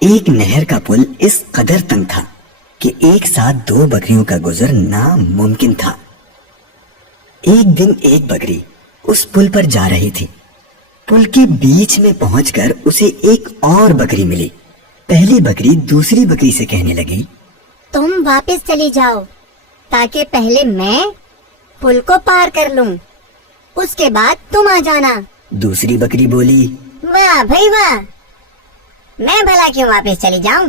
ایک نہر کا پل اس قدر تنگ تھا کہ ایک ساتھ دو بکریوں کا گزر ناممکن تھا۔ ایک دن ایک بکری اس پل پر جا رہی تھی۔ پل کے بیچ میں پہنچ کر اسے ایک اور بکری ملی۔ پہلی بکری دوسری بکری سے کہنے لگی، تم واپس چلی جاؤ تاکہ پہلے میں پل کو پار کر لوں، اس کے بعد تم آ جانا۔ دوسری بکری بولی، واہ بھائی واہ، میں بھلا کیوں واپس چلی جاؤں،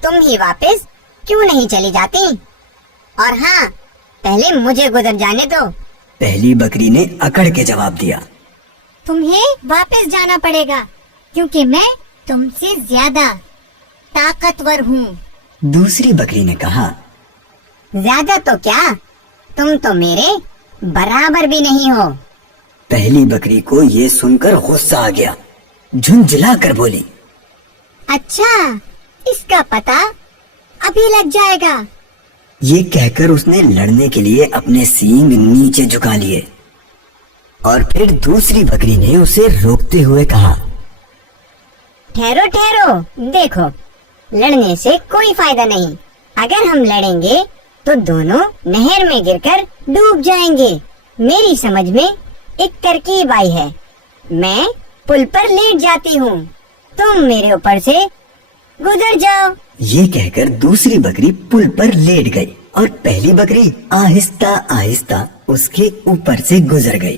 تم ہی واپس کیوں نہیں چلی جاتی؟ اور ہاں، پہلے مجھے گزر جانے دو۔ پہلی بکری نے اکڑ کے جواب دیا، تمہیں واپس جانا پڑے گا کیونکہ میں تم سے زیادہ طاقتور ہوں۔ دوسری بکری نے کہا، زیادہ تو کیا، تم تو میرے برابر بھی نہیں ہو۔ پہلی بکری کو یہ سن کر غصہ آ گیا، جھنجھلا کر بولی، اچھا، اس کا پتہ ابھی لگ جائے گا۔ یہ کہہ کر اس نے لڑنے کے لیے اپنے سینگ نیچے جھکا لیے، اور پھر دوسری بکری نے اسے روکتے ہوئے کہا، ٹھہرو ٹھہرو، دیکھو، لڑنے سے کوئی فائدہ نہیں۔ اگر ہم لڑیں گے تو دونوں نہر میں گر کر ڈوب جائیں گے۔ میری سمجھ میں ایک ترکیب آئی ہے، میں پل پر لیٹ جاتی ہوں، تم میرے اوپر سے گزر جاؤ۔ یہ کہہ کر دوسری بکری پل پر لیٹ گئی اور پہلی بکری آہستہ آہستہ اس کے اوپر سے گزر گئی۔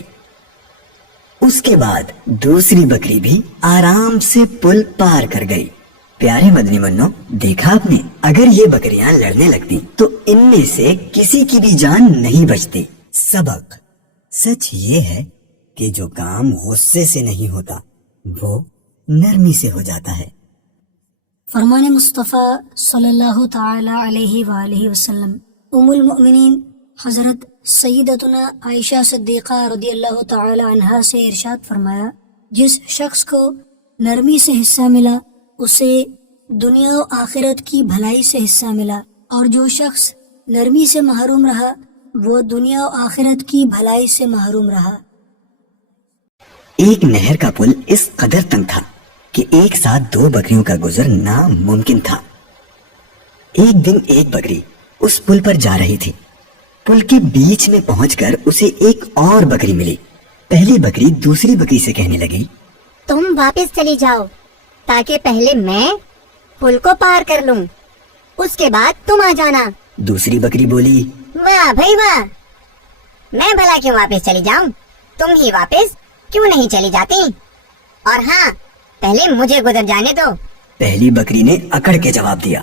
اس کے بعد دوسری بکری بھی آرام سے پل پار کر گئی۔ پیارے مدنی منو، دیکھا آپ نے، اگر یہ بکریاں لڑنے لگتی تو ان میں سے کسی کی بھی جان نہیں بچتی۔ سبق: سچ یہ ہے کہ جو کام غصے سے نہیں ہوتا وہ نرمی سے ہو جاتا ہے۔ فرمان مصطفیٰ صلی اللہ تعالی علیہ وآلہ وسلم ام المؤمنین حضرت سیدتنا عائشہ صدیقہ رضی اللہ تعالی عنہا سے ارشاد فرمایا، جس شخص کو نرمی سے حصہ ملا اسے دنیا و آخرت کی بھلائی سے حصہ ملا، اور جو شخص نرمی سے محروم رہا وہ دنیا و آخرت کی بھلائی سے محروم رہا۔ ایک نہر کا پل اس قدر تنگ تھا کہ ایک ساتھ دو بکریوں کا گزر ناممکن تھا۔ ایک دن ایک بکری اس پل پر جا رہی تھی۔ پل کے بیچ میں پہنچ کر اسے ایک اور بکری ملی۔ پہلی بکری دوسری بکری سے کہنے لگی، تم واپس چلی جاؤ تاکہ پہلے میں پل کو پار کر لوں، اس کے بعد تم آ جانا۔ دوسری بکری بولی، واہ بھائی واہ، میں بھلا کیوں واپس چلی جاؤں، تم ہی واپس کیوں نہیں چلی جاتی؟ اور ہاں، پہلے مجھے گزر جانے دو۔ پہلی بکری نے اکڑ کے جواب دیا،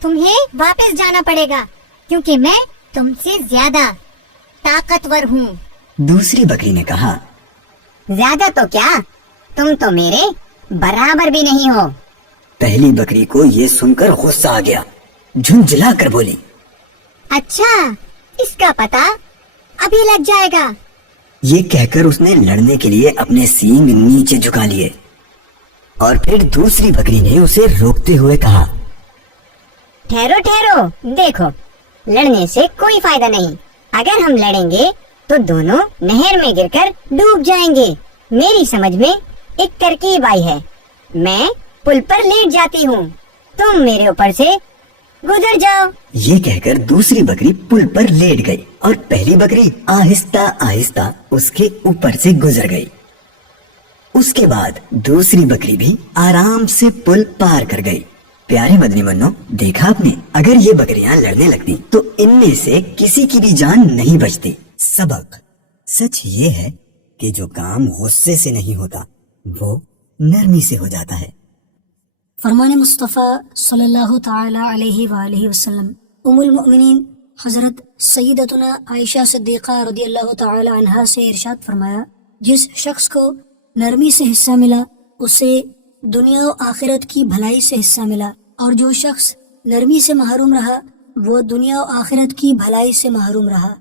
تمہیں واپس جانا پڑے گا کیونکہ میں تم سے زیادہ طاقتور ہوں۔ دوسری بکری نے کہا، زیادہ تو کیا، تم تو میرے برابر بھی نہیں ہو۔ پہلی بکری کو یہ سن کر غصہ آ گیا، جھنجھلا کر بولی، اچھا، اس کا پتہ ابھی لگ جائے گا۔ یہ کہہ کر اس نے لڑنے کے لیے اپنے سینگ نیچے جھکا لیے، اور پھر دوسری بکری نے اسے روکتے ہوئے کہا، ٹھہرو ٹھہرو، دیکھو، لڑنے سے کوئی فائدہ نہیں۔ اگر ہم لڑیں گے تو دونوں نہر میں گر کر ڈوب جائیں گے۔ میری سمجھ میں ایک ترکیب آئی ہے، میں پل پر لیٹ جاتی ہوں، تم میرے اوپر سے گزر جاؤ۔ یہ کہہ کر دوسری بکری پل پر لیٹ گئی اور پہلی بکری آہستہ آہستہ اس کے اوپر سے گزر گئی۔ اس کے بعد دوسری بکری بھی آرام سے پل پار کر گئی۔ پیارے مدنی منو، دیکھا آپ نے، اگر یہ بکریاں لڑنے لگتی تو ان میں سے کسی کی بھی جان نہیں بچتی۔ سبق: سچ یہ ہے کہ جو کام غصے سے نہیں ہوتا وہ نرمی سے ہو جاتا ہے۔ فرمان مصطفیٰ صلی اللہ تعالی علیہ وآلہ وسلم ام المؤمنین حضرت سیدتنا عائشہ صدیقہ رضی اللہ تعالی عنہا سے ارشاد فرمایا، جس شخص کو نرمی سے حصہ ملا اسے دنیا و آخرت کی بھلائی سے حصہ ملا، اور جو شخص نرمی سے محروم رہا وہ دنیا و آخرت کی بھلائی سے محروم رہا۔